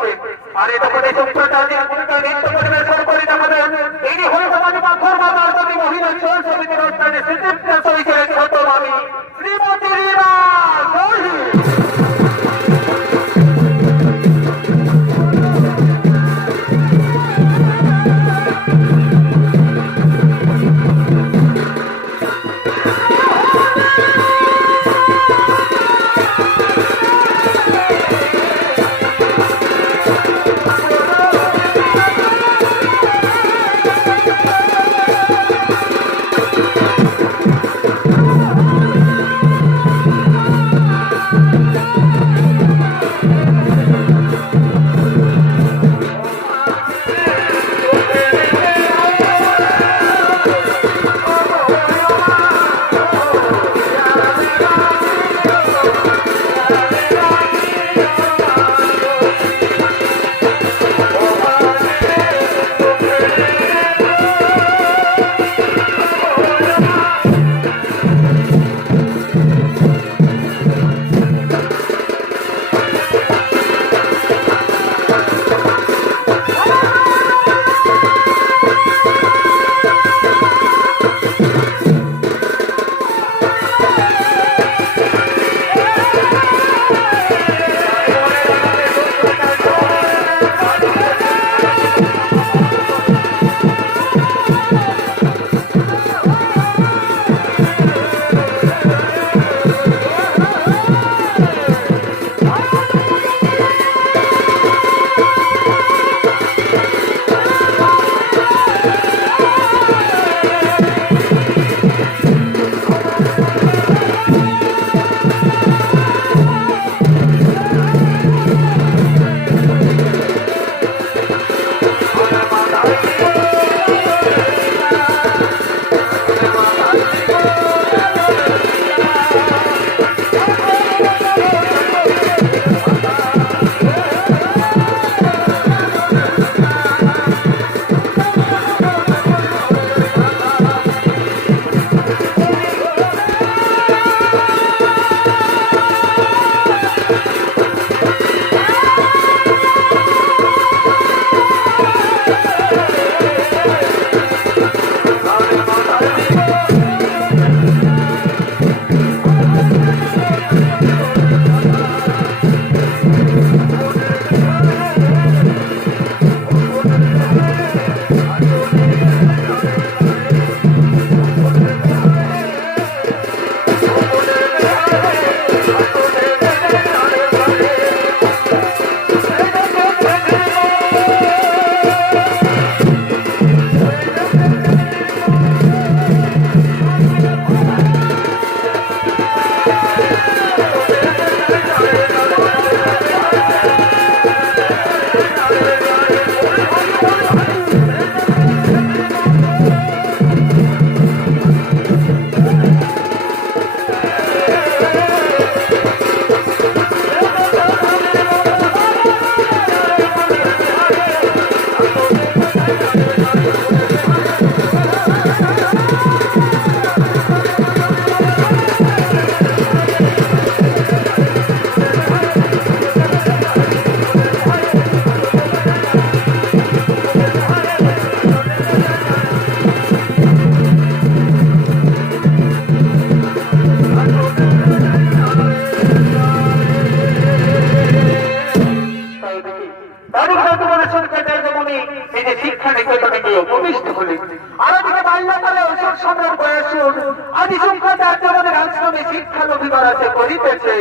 করেছে। আর এই তখন এই সম্প্রদায়ের ভূমিকা নৃত্য পরিবেশন করে দেখাবেন ইনি হল সমাজ পাথর বাবার প্রতি মহিলা চল সমিতির অনুষ্ঠানে শ্রীযুক্ত সহিত ছোট মামি শ্রীমতী রীমা দহি। শিক্ষা নদী বাড়াতে করিতেছে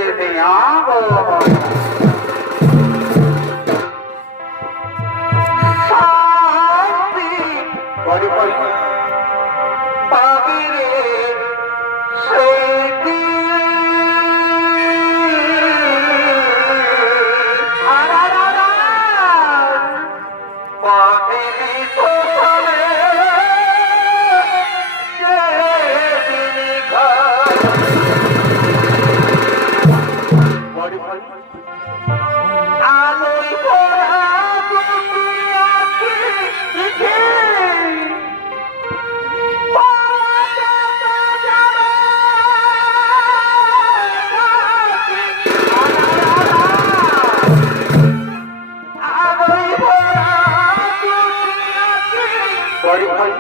বড় ভাই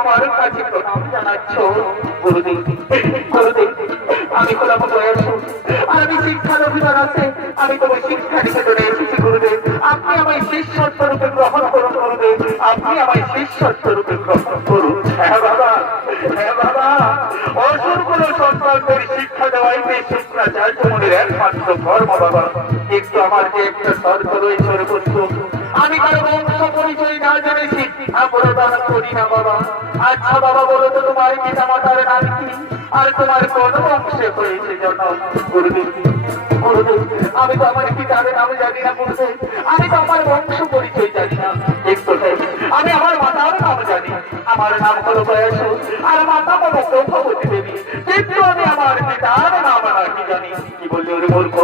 আমার কাছে প্রণাম জানাচ্ছ গুরুদেব। গুরুদেব আমি হলাম বয়স, আমি শিক্ষার অভিমান আছে, আমি তোমার শিক্ষা নিকেতনে এসেছি গুরুদেব। আপনি আমায় শিষ্যত্ব রূপে গ্রহণ করুন গুরুদেব, আপনি আমায় শিষ্যত্ব রূপে গ্রহণ করুন। হ্যাঁ বাবা, হ্যাঁ বাবা, অসুরগুলো সন্তানদের শিক্ষা দেওয়াই শুক্রাচার্য মনের একমাত্র ধর্ম বাবা। কিন্তু আমার যে একটা শর্ত রয়েছে বস্তু, আমি কারো বংশ পরিচয় না জেনে শিক্ষা প্রদান করি না বাবা। আচ্ছা বাবা বলো তো তোমার পিতা মাতার নাম কি, আর তোমার কোন বংশে হয়েছে জন্ম? গুরুদেব, গুরুদেব আমি তো আমার পিতার নাম জানি না গুরুদেব, আমি তো আমার বংশ পরিচয় জানি না। একটু আমি আমার মাতার নাম জানি, আমার নাম হলো বয়স, আর মাতা হলো প্রভাবতী দেবী, কিন্তু আমি আমার পিতার নাম নাকি জানি। কি বললি ওরে মূর্খ,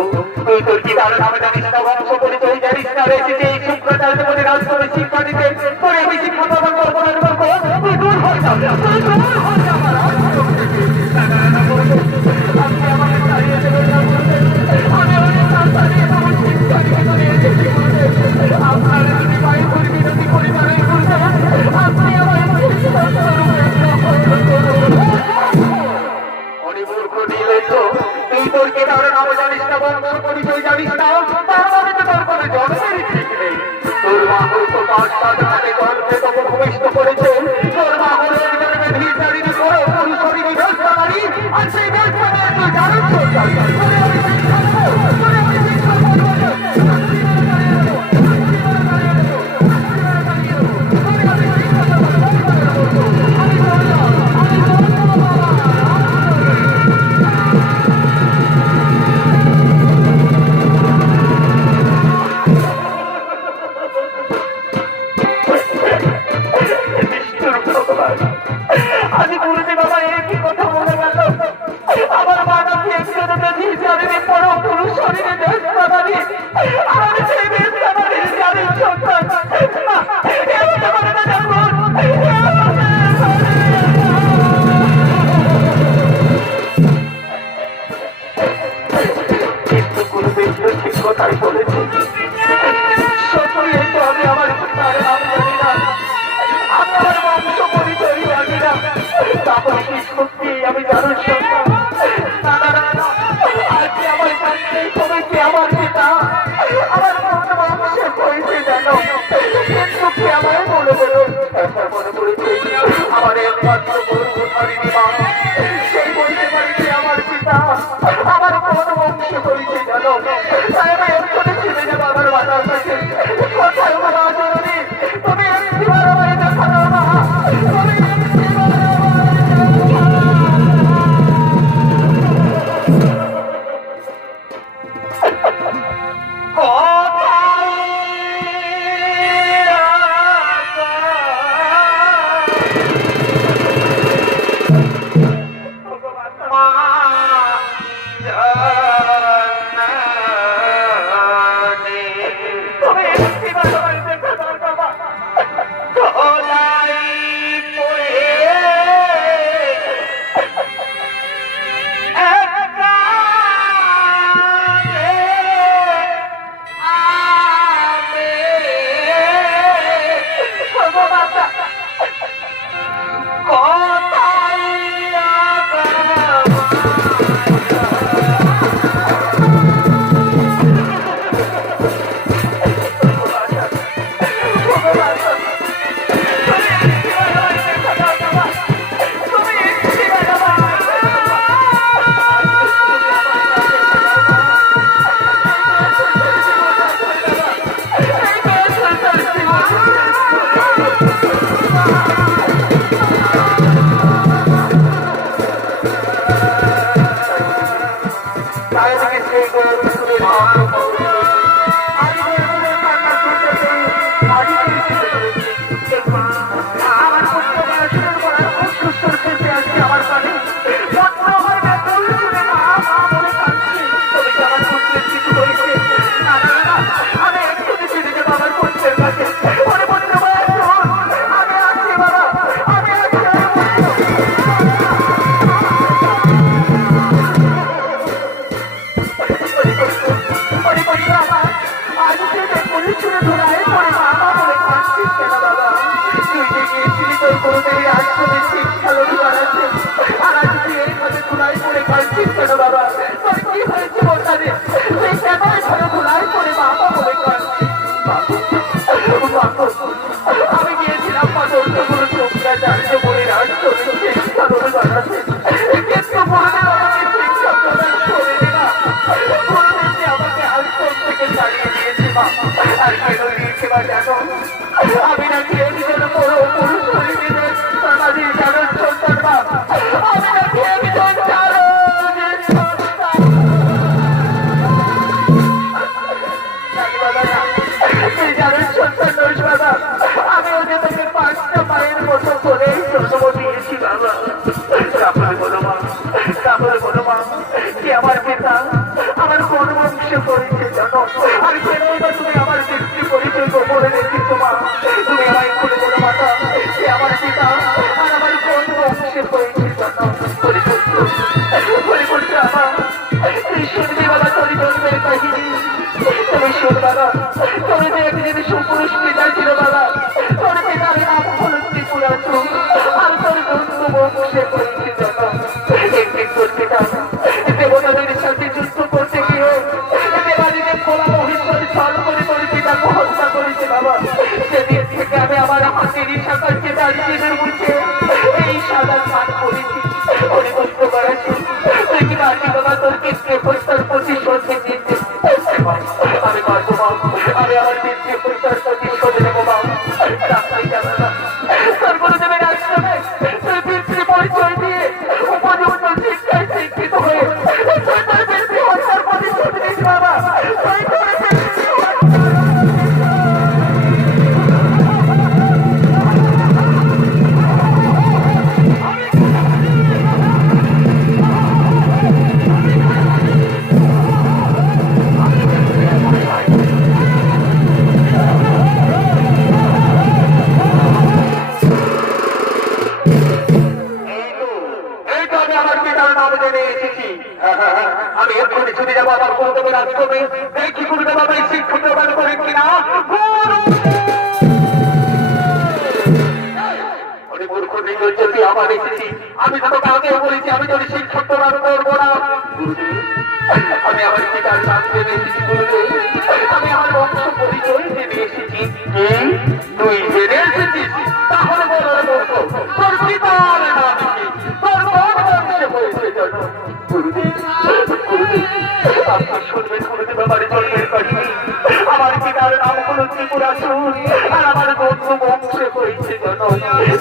তুই তোর পিতার নাম জানিস না, বংশ পরিচয় জানিস না, রেখেছে এই শুক্রাচার্য মনে রাজকরে শিক্ষা দিতে, তোরে আমি শিক্ষা প্রদান করবো না। তুই দূর হয়ে যাবে, তুই দূর হয়ে যাবে। আপনি আমাকে চালিয়ে দেবেন না গুরুদেব, আমি অনেক তাড়াতাড়ি আমার শিক্ষা নিকেতনে এসেছি গুরুদেব। আপনার যদি পাই করি বিরতি পরিবারের গুরুদেব, আপনি আমার তুই তোর কেনার নাম জানিস না, বংশ পরিচয় জানিস না, তার মানে তো তোর কোনো জন্মেরই ঠিক নেই। তোর মা হয়তো ৫-৭ হাতে গল্পে তোকে ভূমিষ্ঠ করেছে, তোর মা হলো একজনের ভিড় চালিয়ে করে পুরুষরী ব্যবস্থা নারী, আর সেই ব্যবস্থা নিয়ে তুই জানিস ভগবান। হয়েছে জানো? কিন্তু কি আমায় মনে করো? একবার মনে করেছে আমার একমাত্র গর্ব ধরিনি মা, সেই বলতে পারি যে আমার পিতা আমার কোন বংশে হয়েছে জানো? তাই আমি এক্ষুনি ছেড়ে যাবো আমার মাতার কাছে। কোথায় মা জননী? তুমি একটিবার আমায় দেখা দাও মা, তুমি একটিবার আমি নাকি একজন বড় পুরুষ হয়ে সমাজের জানার সন্তান, আমি নাকি একজন আমি ওদের তোকে 5টা মায়ের মতো করে জন্ম দিয়েছি বাবা। তারপরে বলো মা, তারপরে বলো মা, কি আমার পিতা আমার কোন বংশে পড়েছে জানো? আর কেনই বা তুমি আমার ব্যক্তি পরিচয় গোপনে রেখেছো মা? তুমি আমায় খুলে বলো মাতা, কি আমার পিতা আর আমার কোন বংশে পড়েছে জানো? পরিবর্তে আমার তুই শুনবি বাবা তোর জন্মের কাহিনী। তুমি শোন বাবা, তুমি যে একদিন সুপুরুষ পিতা ছিল বাবা, তোর পিতার নাম হলো ত্রিপুরাসু, আর তোর জন্ম বংশে পড়েছে জানো? একদিন তোর পিতা দেবতাদের সাথে যুদ্ধ করতে গিয়ে দেবাদিদেব খোলা মহিষের ছল করে তোর পিতাকে হত্যা করেছে বাবা। সেদিন থেকে আমি আমার হাতের শাখার পিতার জীবের মুখে এই সাদা স্নান করেছি। পরিবর্ত করেছি তুই কি বাড়ি বাবা তোর ক্ষেত্রে হত্যার প্রতিশোধ নিতে? আমি পারবো মা, আমি আমার পিতৃ হত্যার প্রতিশোধ নেবো মা। রাস্তায় যাবে না তোর গুরুদেবের আশ্রমে তুই পিতৃ পরিচয় দিয়ে উপযুক্ত শিক্ষায় শিক্ষিত হয়ে তুই তোর পিতৃ হত্যার প্রতিশোধ নিস বাবা। তুই তোর আমি এক্ষুনি ছুটে যাবো আমার গুরুদেবের আশ্রমে, দেখি গুরুদেব আমায় শিক্ষা প্রদান করেন কিনা। আমার এসেছি, আমি তো তোকে আগে বলেছি আমি যদি শিক্ষা প্রদান করবো না। আমি আমার পিতার নাম জেনে এসেছি গুরুদেব, আমি আমার বংশ পরিচয় জেনে এসেছি। তুই জেনে এসেছিস? তাহলে বলো মূর্খ, তোর পিতার নাম কি? তোর কোন বংশে হয়েছে জানো? গুরুদেব, গুরুদেব, আপনি শুনবেন গুরুদেব আমার জন্মের কাহিনী। আমার পিতার নাম হলো ত্রিপুরাসুর, আর আমার বন্ধু বংশে হয়েছে জানো।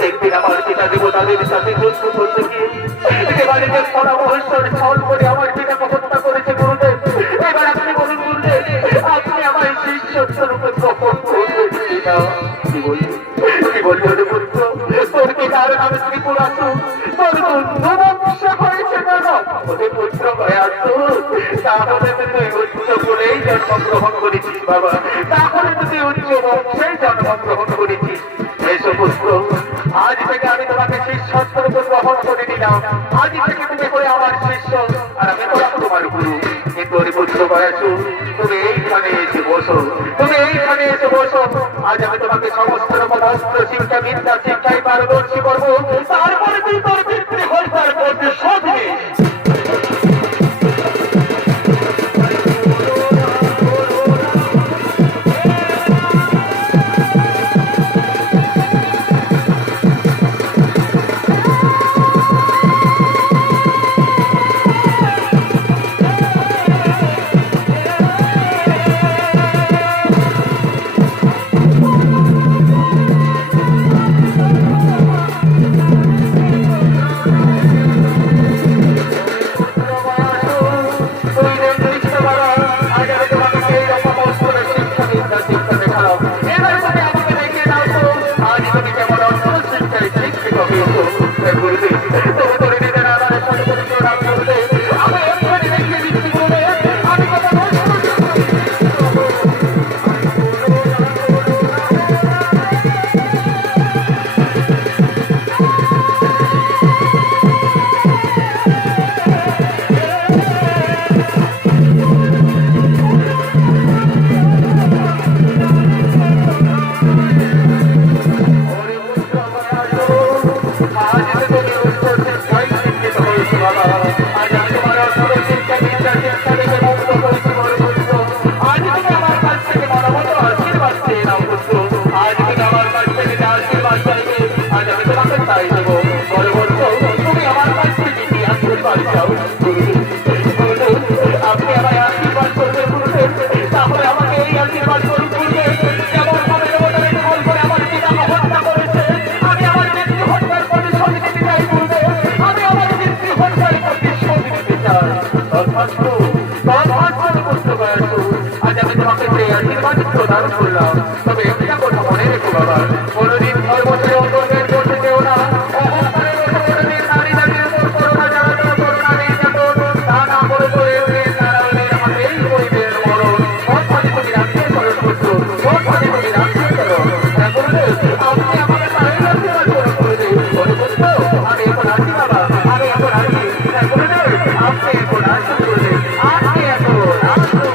একদিন আমার পিতা দেবতাদের সাথে যুদ্ধ করতে গিয়ে এবারে পরামর্শের ছল করে আমার পিতাকে হত্যা করেছে গুরুদেব। এবার আপনি বলুন গুরুদেব, আপনি আমার শিষ্য স্বরূপে গ্রহণ করবেন কিনা? কি বলবেন? কি বলবেন পুত্র? তোর পিতার নাম ত্রিপুরাসুর, তোর বন্ধু বংশে হয়েছে জানো। ওদের পুত্র গয়াসুর, তাহলে তুই উচ্চ বলেই জন্মগ্রহণ করেছিস বাবা, তাহলে তুই উচ্চ বংশে জন্মগ্রহণ করেছিস। এসো পুত্র, আজ থেকে আমি তোমাকে শিষ্যত্ব গ্রহণ করে নিলাম। আজ থেকে তুমি করে আমার শিষ্য, আর আমি তোমার গুরু। কিন্তু ওর পুত্র গয়াসুর, তুমি এইখানে এসে বসো, তুমি এইখানে এসে বসো। আজ আমি তোমাকে সমস্ত রকম অস্ত্র শিক্ষা বিদ্যা শিক্ষায় পারদর্শী করবো। তারপরে তুই তোর পিতৃ হত্যার প্রতিশোধ নিস। তবে একটা কথা মনে রেখো বাবা, কোনদিন ধর্ম ছেড়ে অন্যদের করতে চেও না। অহংকারের মতো কোনদিন নারী জাতির উপর করোনা জ্বালাতন, করোনা নির্যাতন, তা না করে নারায়ণের হাতেই হইবেন মরণ। সৎভাবে তুমি রাজ্যের করণ করছো, সৎভাবে তুমি রাজ্যের করো। আপনি আমাকে পায়ের আশীর্বাদ করে দিন। আমি এখন আসি বাবা, আমি এখন আসি। আপনি এখন আসি করে দিন, আপনি এখন আসুন।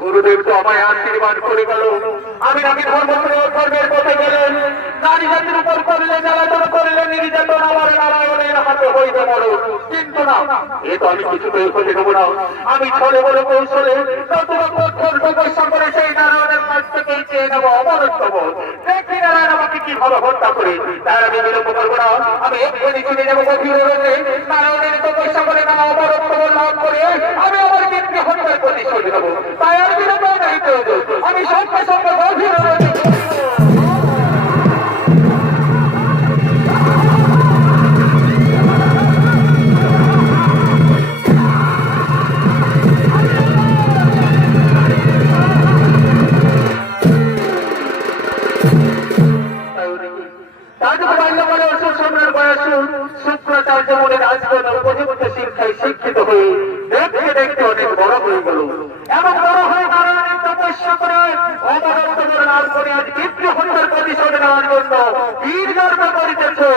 গুরুদেব তো আমায় আশীর্বাদ করে গেল, আমি নাকি ধর্মের পথে গেলেন। নারী জাতির উপর করলে জ্বালাতন, করলে নির্যাতন, আমার নারায়ণের হাতে হইতে মরণ। কিন্তু না, এ তো আমি কিছুতেই হতে দেবো না। আমি ছলে বলে কৌশলে নতুবা কঠোর তপস্যা করে সেই নারায়ণের কাছ থেকেই চেয়ে নেবো অমরত্ব। দেখি নারায়ণ আমাকে কিভাবে হত্যা করে, তার আমি বিলম্ব করবো না। আমি এক্ষুনি চলে যাবো গভীর রয়েছে, নারায়ণের তপস্যা করে না অমরত্ব লাভ করে আমি আমার পিতৃ হত্যার প্রতিশোধ নেবো। তাই আর বিলম্ব নাই প্রয়োজন, আমি সঙ্গে সঙ্গে গভীর রয়েছে। শিক্ষিত হয়ে দেখতে দেখতে অনেক বড় হয়ে গেল, এমন বড় হয়ে নারায়ণের তপস্যা করে অমরত্ব লাভ করে আজ পিতৃ হত্যার প্রতিশোধ নেওয়ার জন্য বীর জন্ম করিতেছে।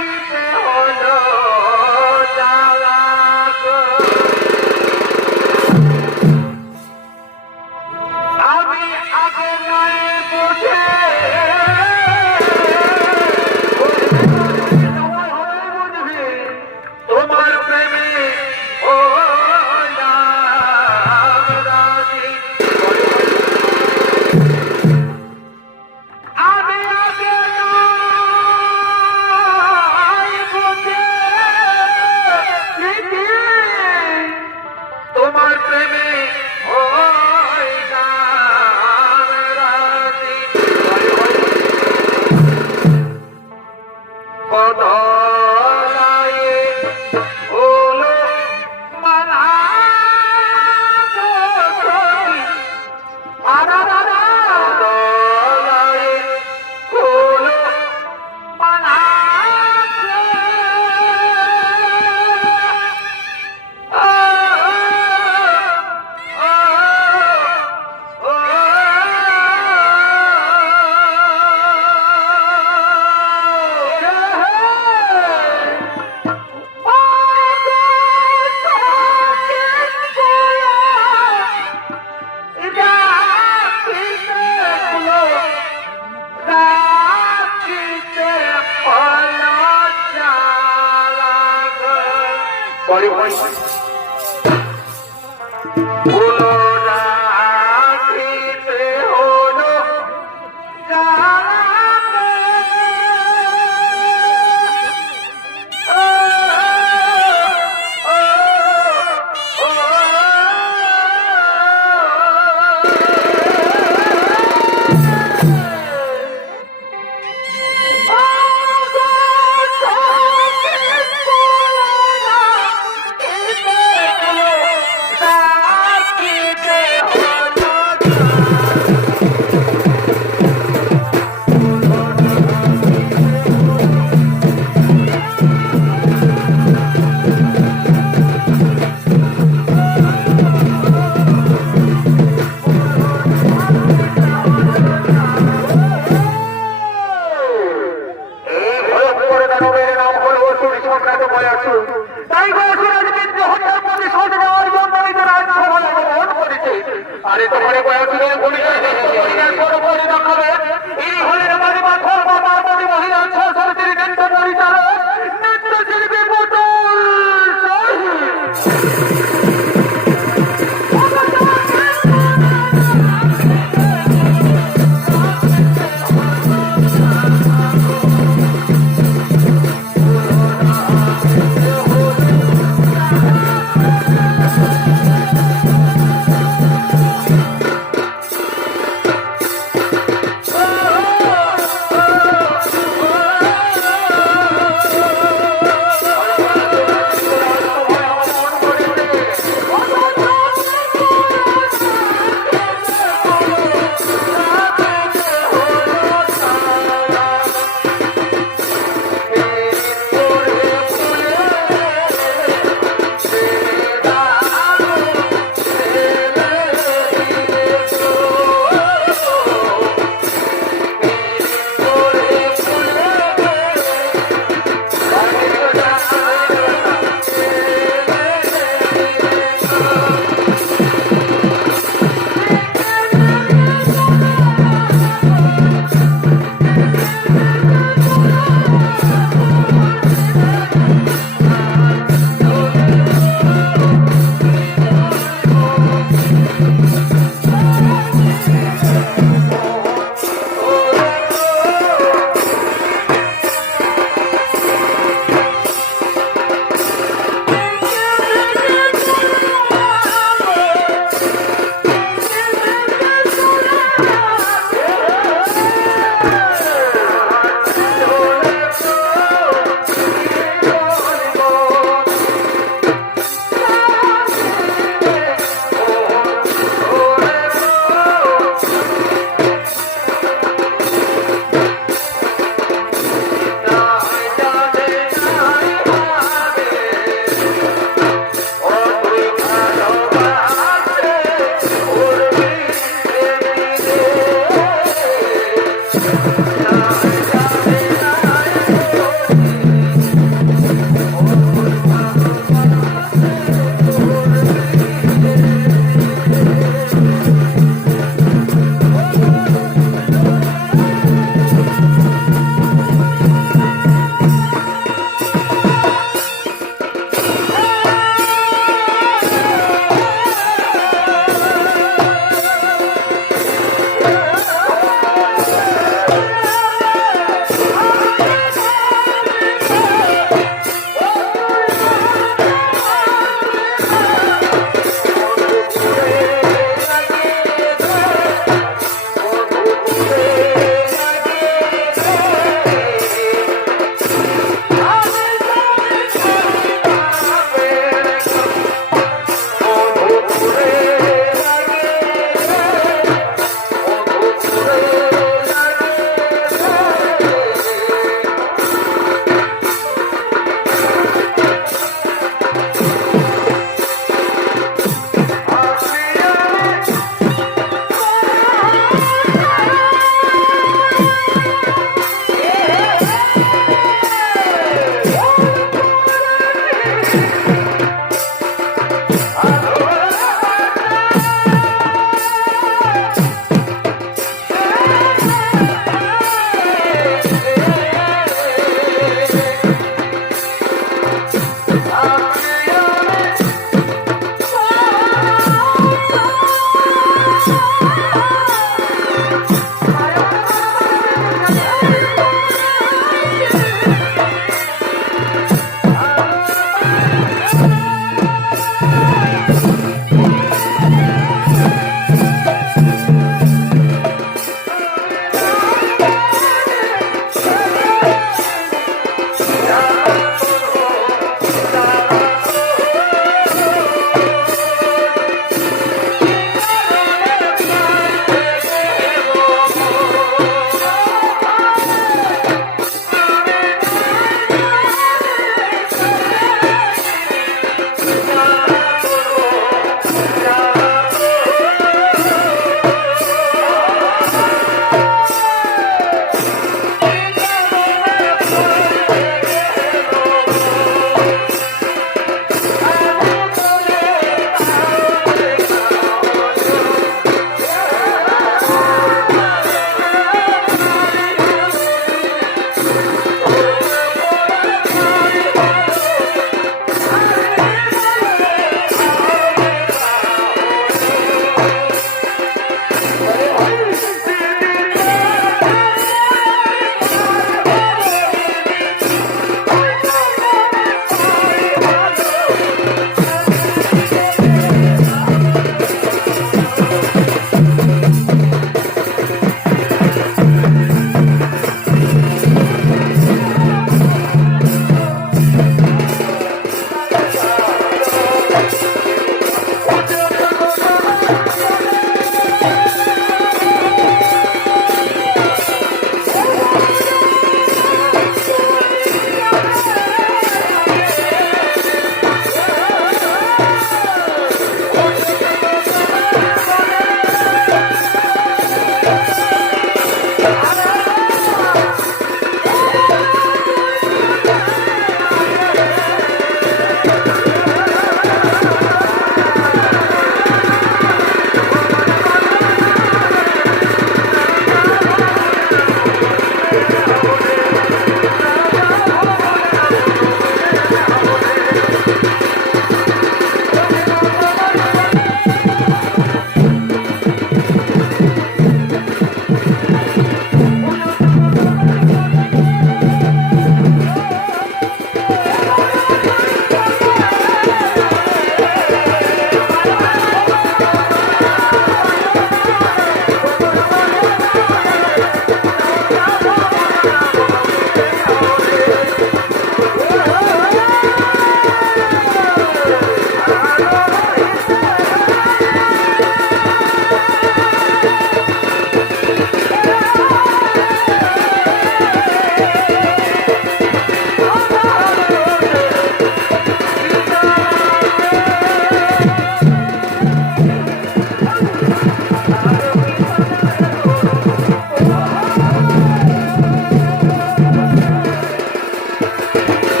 রাখিতে হলো জ্বালা গো। আমি আগে নাই বুঝে বুঝবি তোমার প্রেমে হলাম রাজি। আমি আগে নাই বুঝে তোমার প্রেমে বদলায়ে হলো মালা গো সখী, বদলায়ে হলো মালা গো। বড় ভাই বলো রাখিতে হলো জ্বালা আরে তোমার বয়সের ইনি হলেন আমাদের মাথর বাবা মহিলা সরস্বতীর নৃত্য পরিচালক নৃত্যশিল্পী পুতুল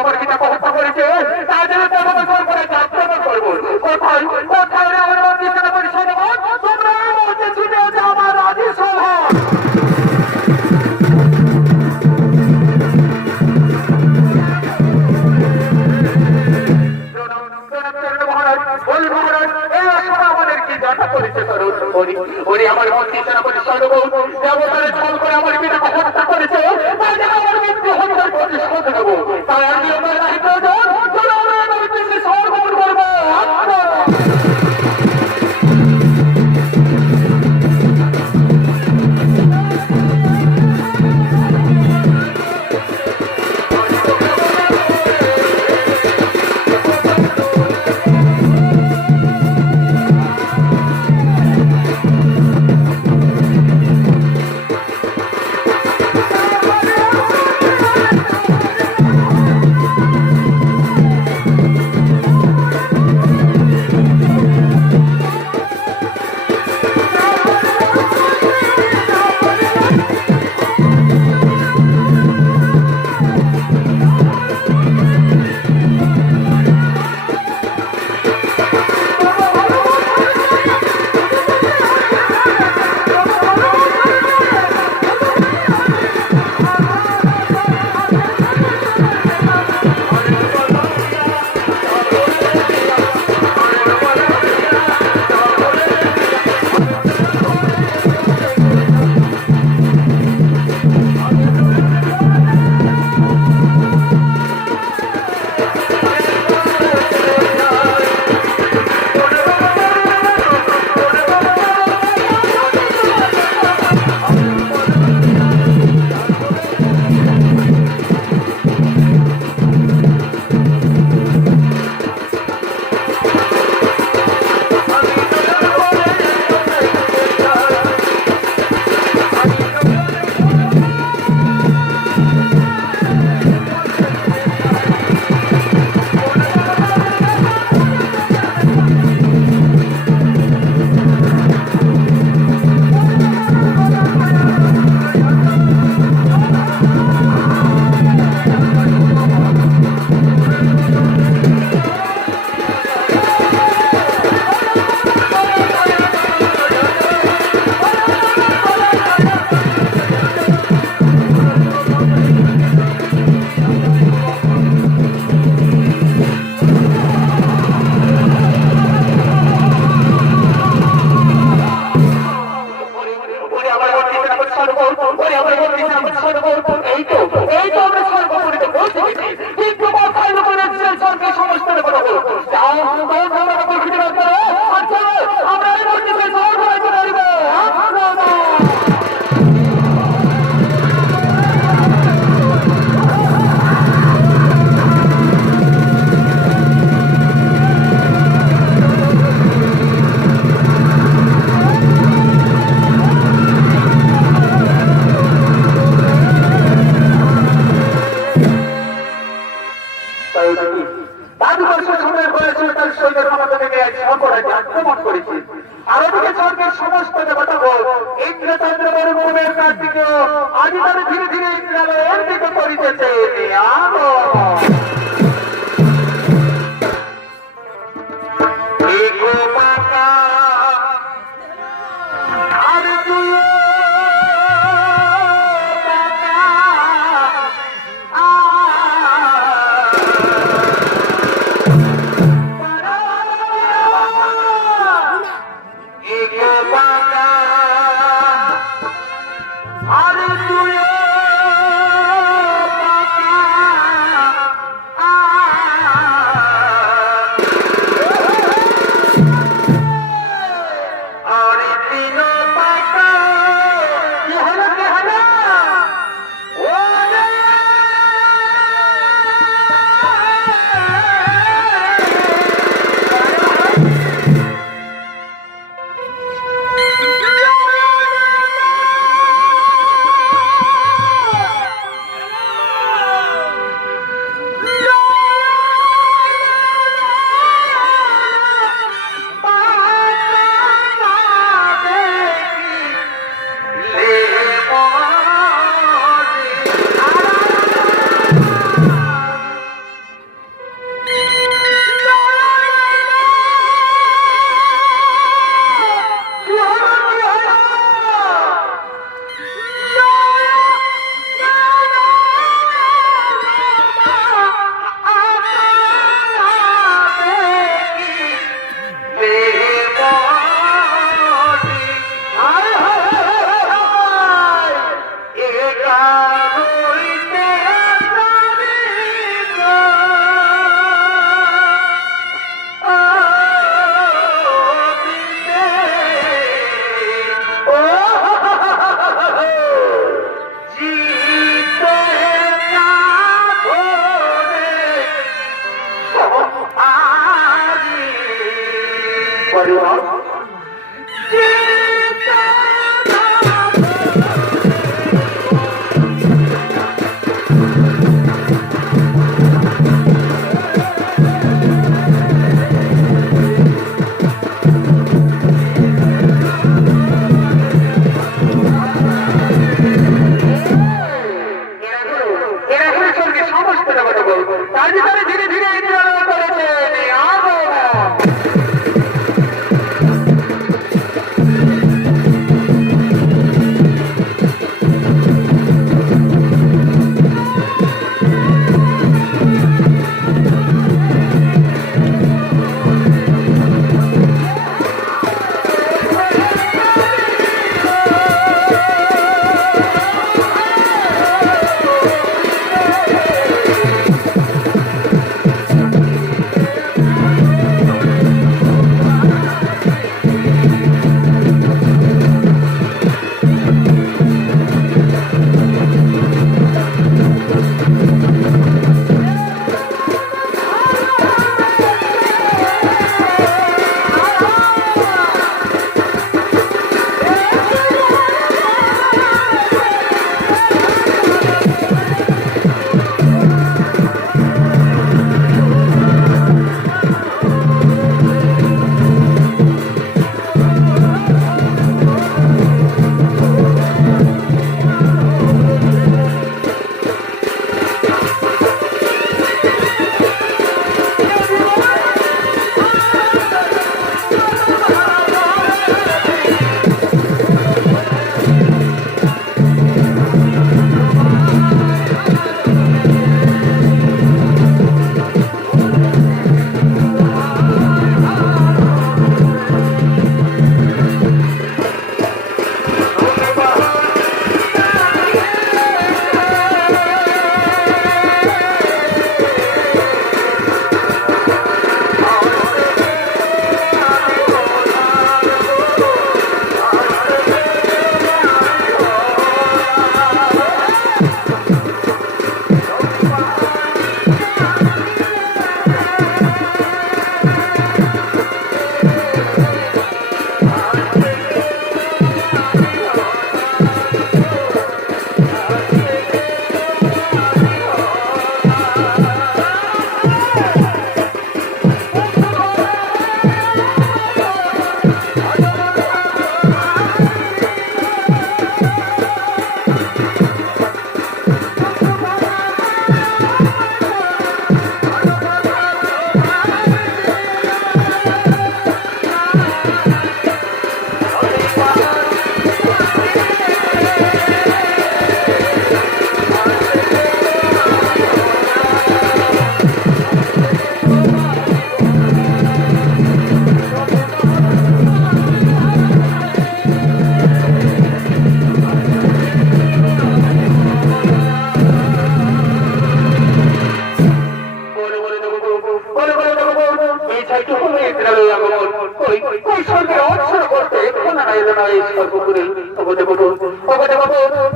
আমার পিতাকে হত্যা করেছে তার জন্য তোমাকে ফোন করে আক্রমণ করবো। কোথায় কোথায় রে আমার মন্ত্রী সেনাপতি সৈন্যগণ, তোমরা এই মুহূর্তে ছুটে এসো আমার রাজ্য সভা। আমার মন্ত্রী সেনাপতি সৈন্যগণ দেবতারে ছল করে আমার পিতাকে হত্যা করেছে, তাই জন্য আমার মৃত্যু হত্যার প্রতিশোধ নেব। তাই আমি আমার রায় প্রয়োজন, চলো আমরা আমার পিতাকে সহগমন করবো। ধীরে ধীরে ইন্দ্রালয়ের দিকে করিতেছে। বিদ্যালয় আগমন কই কই স্বর্গের অর্চন করতে কোন না এলো না এই স্বর্গপুরে অবদে বাবু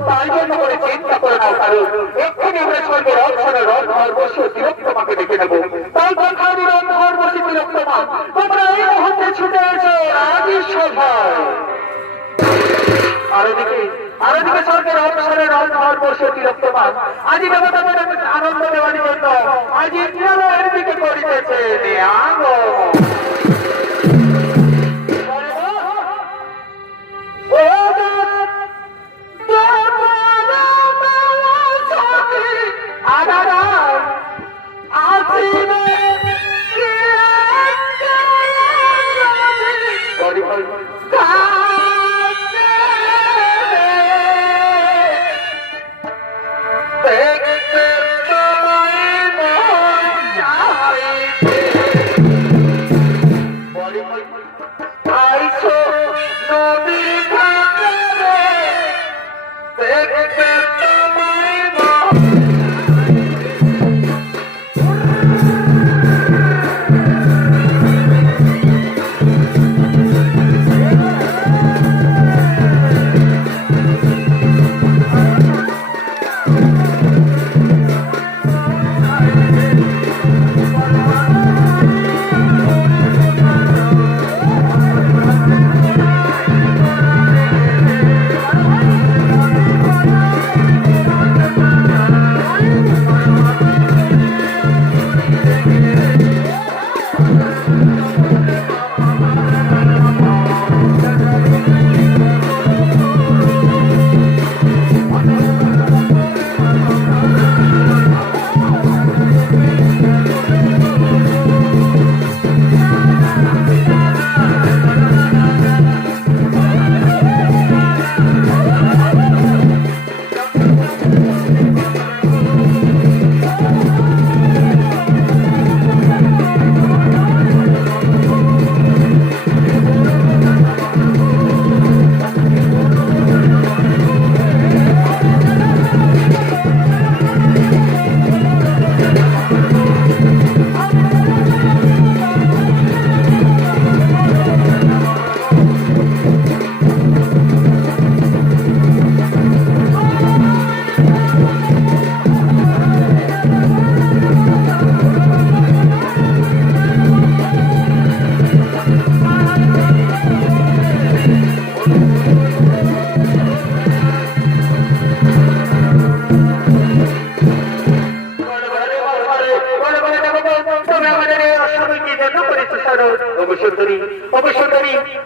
তাই জন্য করে চিন্তা করে না কারণ এক্ষুনি আমরা স্বর্গের অর্চনের রথ বসে তিলোত্তমাকে ডেকে নেবো তাই কথা দিল ঘর বসে তিলোত্তমা তোমরা এই মুহূর্তে ছুটে এসো রাজের সভায় আরদিকে স্বর্গের অবসরে রথ বসে তিলোত্তমা আজি দেবতাদের আনন্দ দেওয়ার জন্য আজি নিয়ালের দিকে করিতেছে আগমন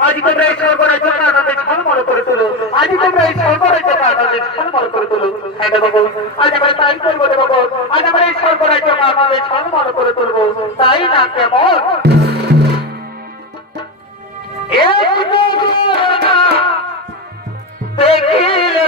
আজি তোমরা এই সর্বরাজ্য কাটাতে ঝলমল করে তোলো আজি তোমরা এই সর্বরাজ্য কাটাতে ঝলমল করে তোলো হ্যাঁ বাবু আজ আমরা তাই করবো রে বাবু আজ আমরা এই সর্বরাজ্য কাটাতে ঝলমল করে তুলবো তাই না কেমন দেখিলে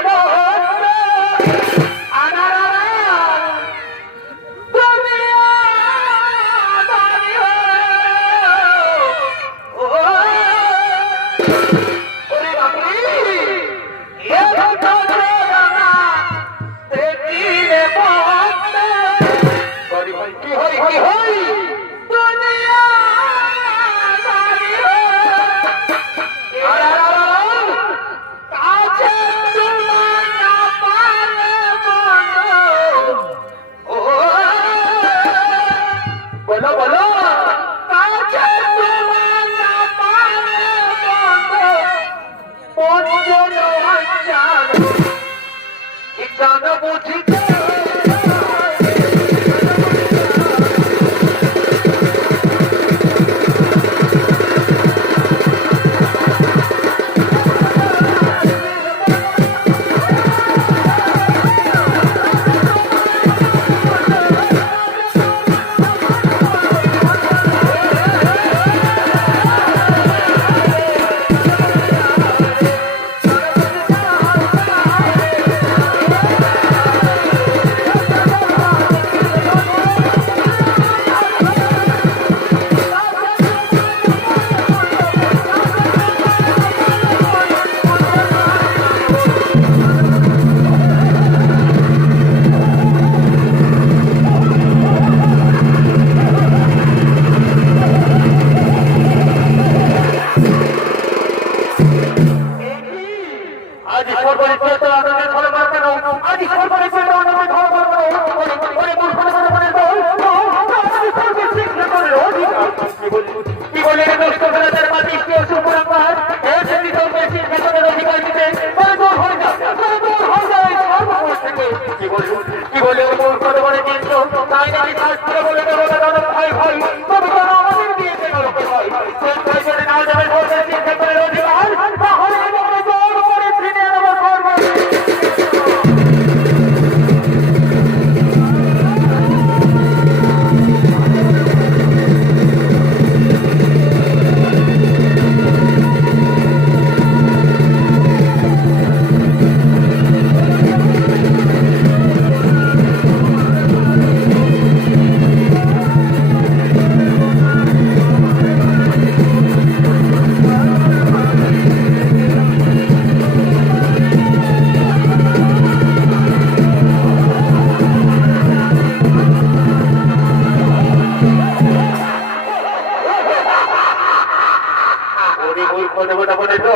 বলে বলে তো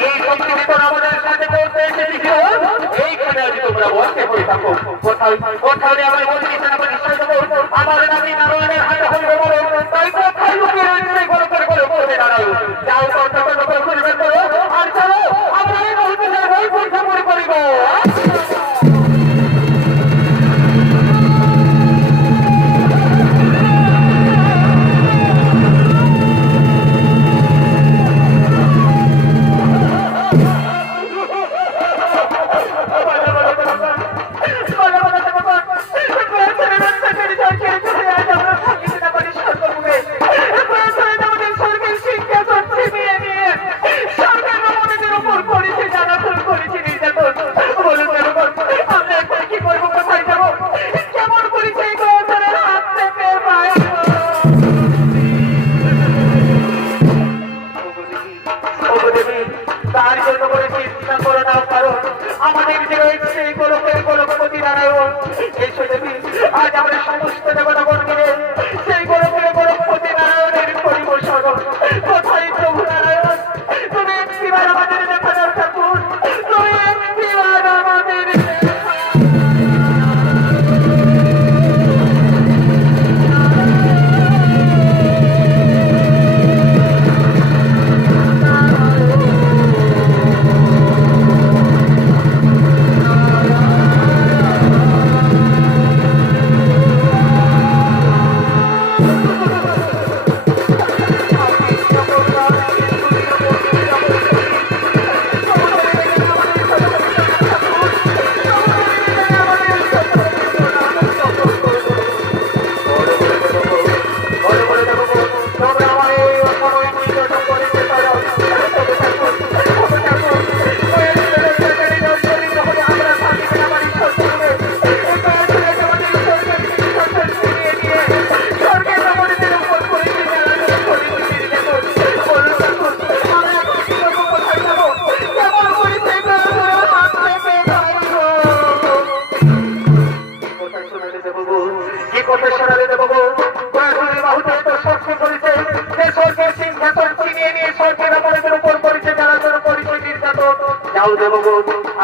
এই সংস্কৃতি তো আমাদের সাথে করতে এসেছিল এইখানে আজ তোমরা বসে হয়ে থাকো কোথায় কোথায় আমার বলছি আমার নিশ্চয় দেবো আমার নামি নারায়ণের হাতে হয়ে বলো তাই কোথায় লুকিয়ে রয়েছে সেই গল্প করে বলে দাঁড়াও যাও কথা করে বের করো আর চলো আমরা এই মুহূর্তে ওই পরীক্ষা করে করিব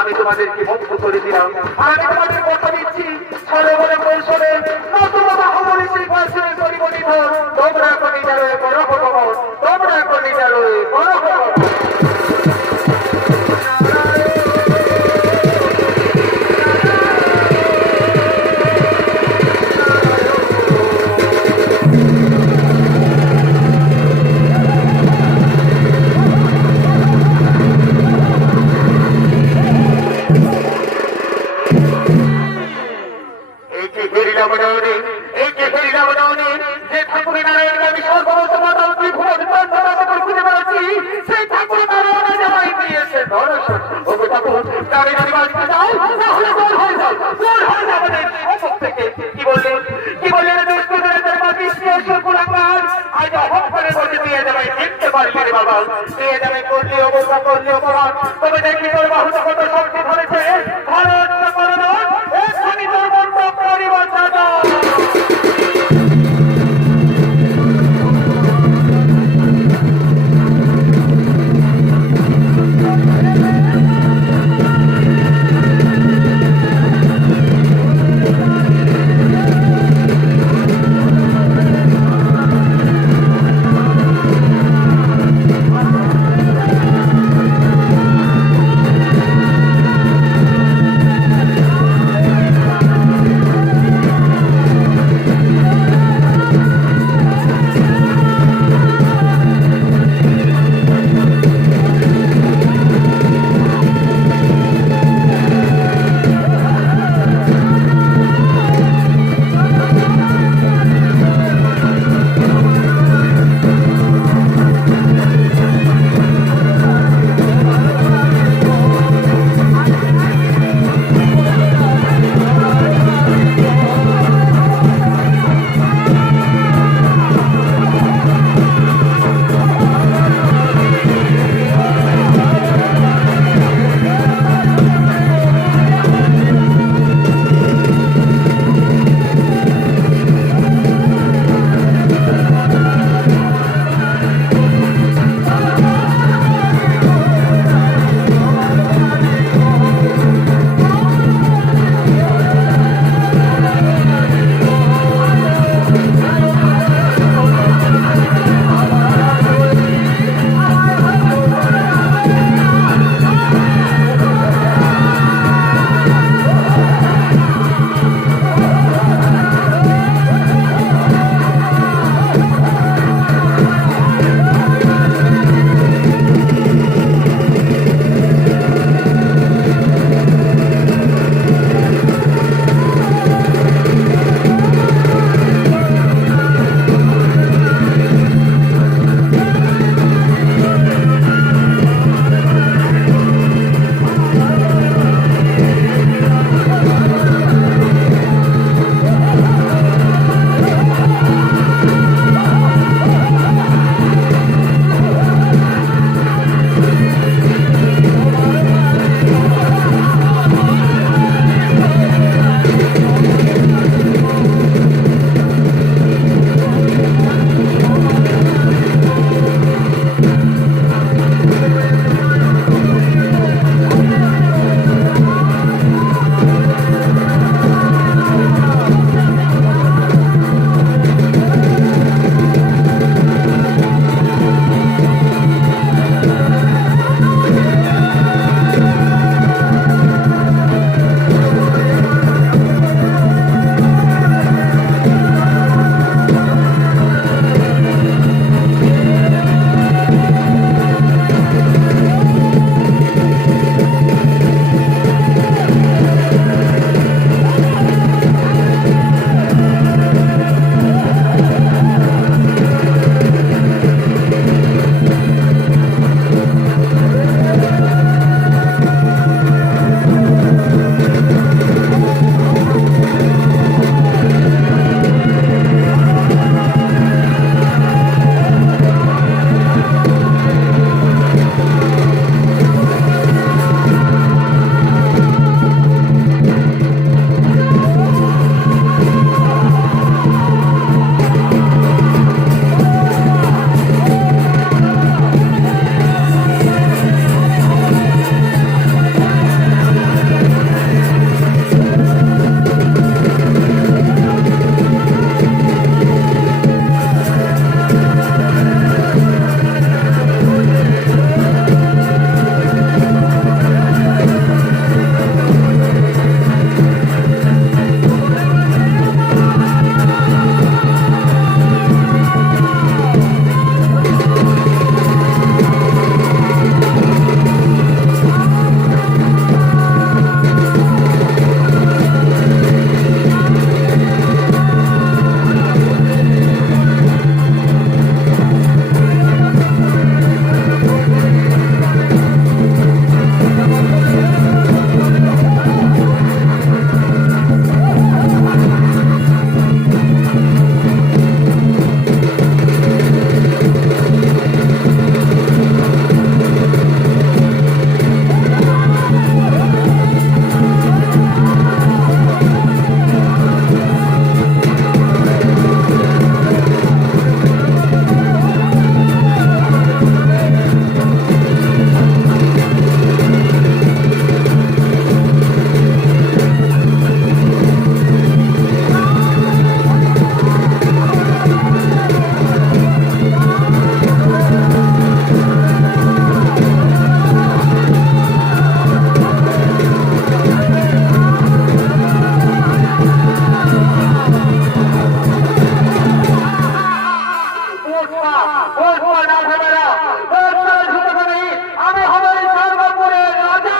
আমি তোমাদেরকে মুক্ত করে দিলাম আমি তোমাদের কথা দিচ্ছি ছড়ে বলে কৌশলে নতুবা বাহুবলী সেই বয়সের পরিমণি ধর তোমরা করি যাবে বড় ভগবান তোমরা করি যাবে বড় ভগবান তবে দেখি তোর বাহুত কত শক্তি ধরেছে ভারত এখানে তোর মন্ত্র পরিবার সময় না হবে না। আমি হবে সর্বপুরের রাজা।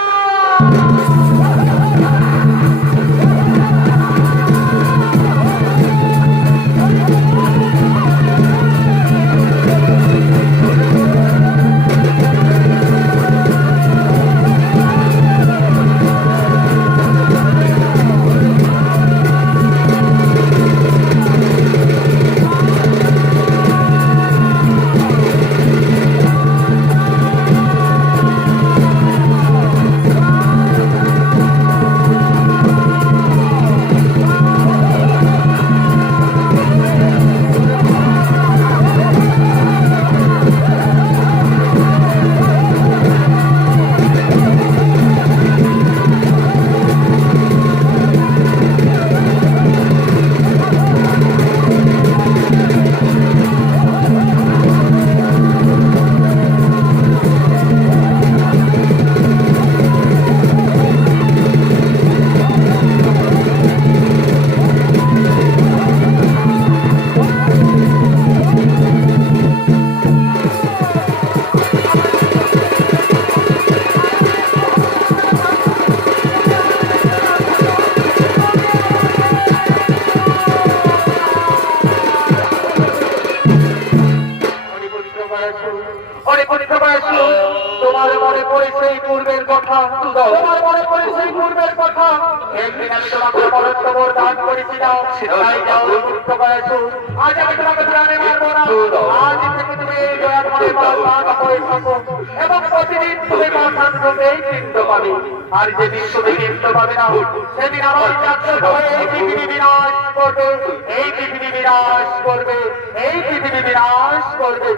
তোমার মনে পড়ে সেই পূর্বের কথা, তোমার মনে পড়ে সেই পূর্বের কথা। একদিন আমি তোমাকে মরত্বর দান করেছিলাম, আজ আমি তোমাকে প্রাণে মারবো না। আজ থেকে তুমি এই দয়ার মনে মাথা হয়ে থাকো এবং প্রতিদিন তুমি মাথার এই চিন্ত পাবে। আর যেদিন তুমি চিন্ত পাবে না, সেদিন আমার জাগ্রত হয়ে এই পৃথিবী বিনাশ করবে, এই পৃথিবী বিনাশ করবে, এই পৃথিবী বিনাশ করবে।